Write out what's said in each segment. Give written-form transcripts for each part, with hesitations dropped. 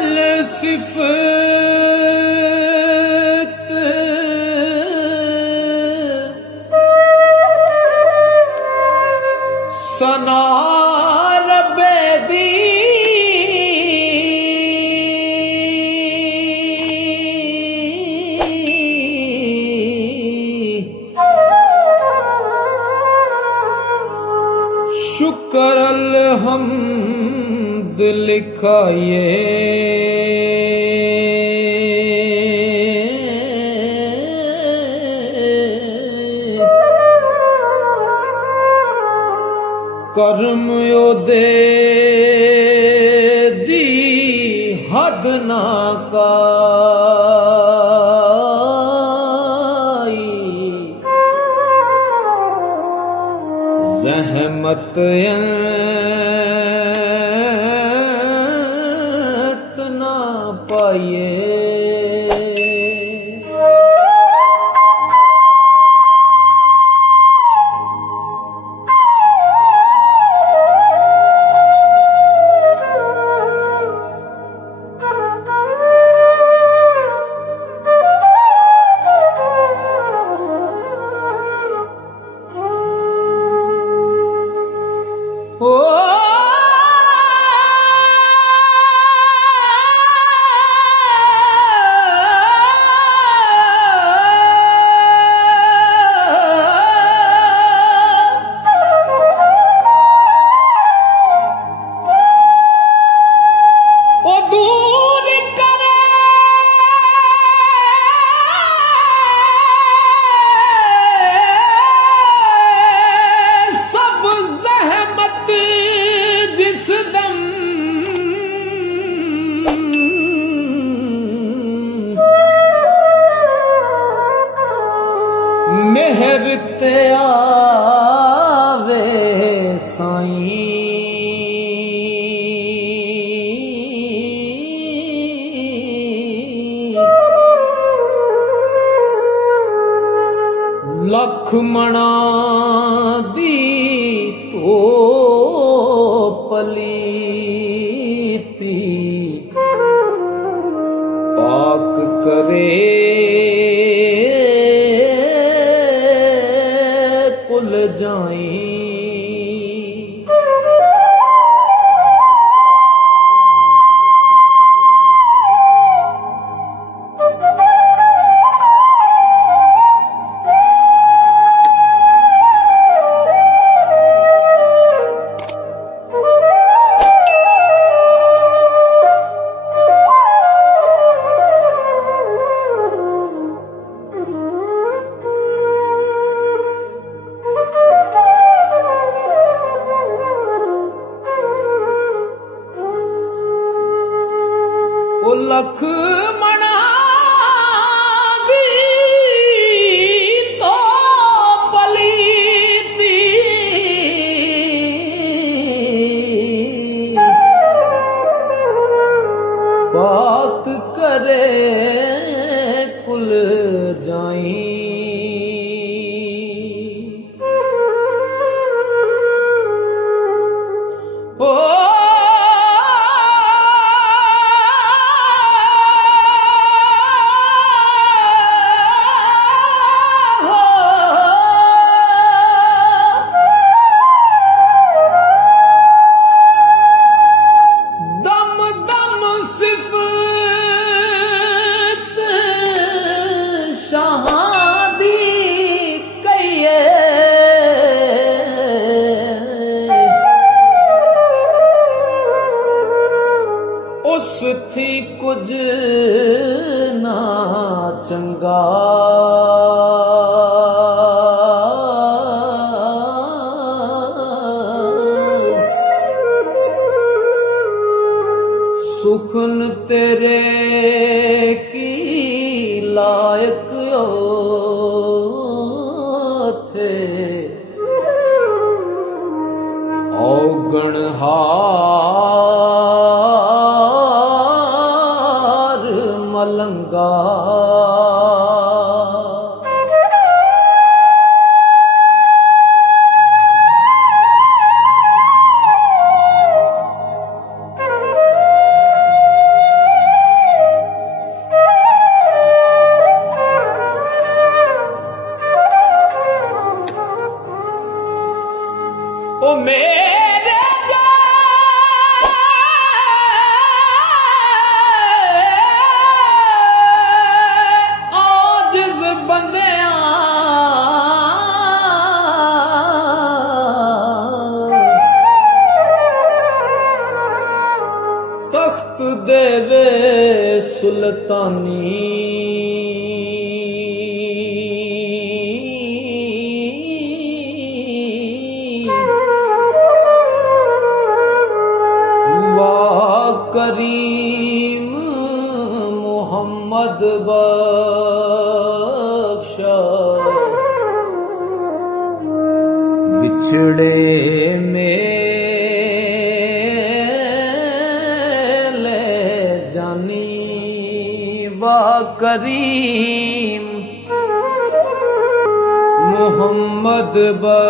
अल सिफत सना रब्बे दी शुक्र अलहम्द लिखाइए कर्म योदे दी हद ना काई रहमत ना पाइए मेहर ते आवे साईं लख मना दी तो पलीती पाक करे जाई ओ लख मना दी तो पलीती बात करे कुल जाई उस थी कुछ ना चंगा सुखन तेरे की लायक थे औगण हार मलंगा देवे सुल्तानी वाह करीम मोहम्मद बख्शा बिछड़े में ले जानी वाह करीम मोहम्मद बख्शा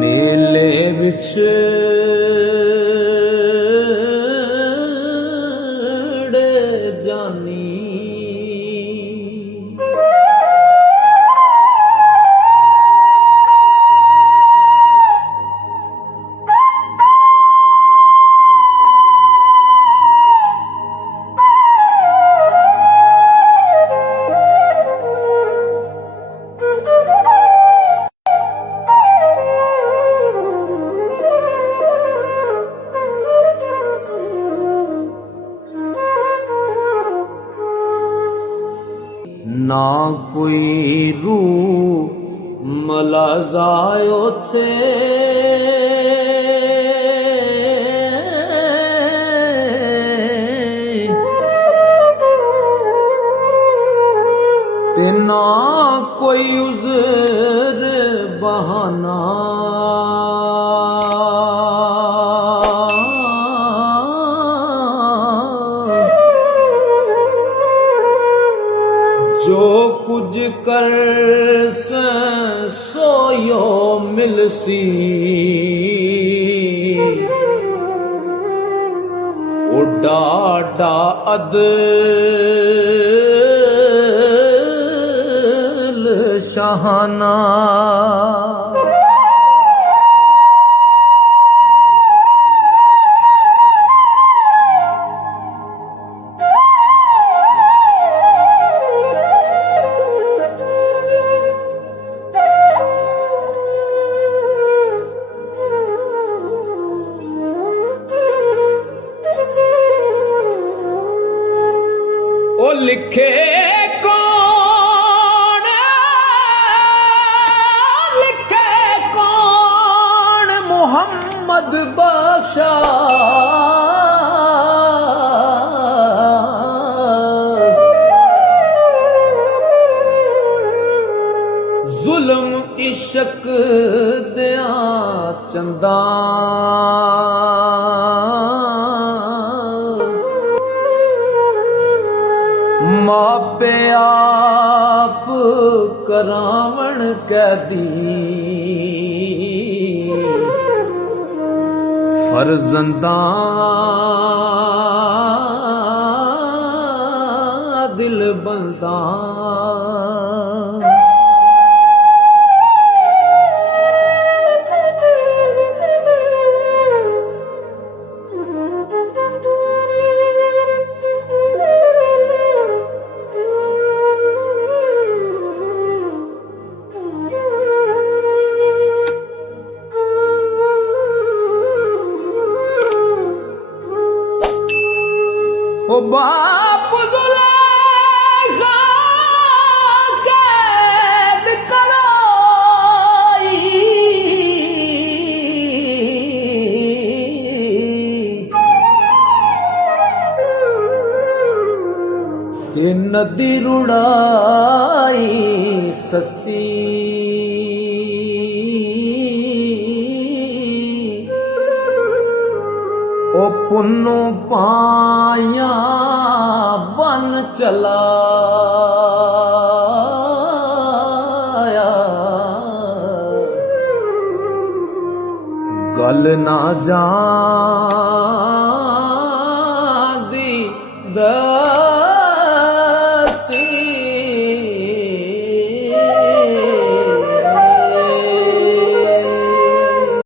मेले विछड़े जानी ना कोई रूह मलाजायो थे ते ना कोई उज़र बहाना जो कुछ कर सोयो मिलसी ओ डाडा अदल शाहाना ओ लिखे कौन मोहम्मद बख्शा जुल्म इश्क दिया चंदा मापे आप करावण कैदी फर्जंदा दिल बंदा ओ बाप दुल्हा कैद कराई ते नदी रुड़ाई ससी ओ पुन्नु पाया बन चलाया गल ना जा दी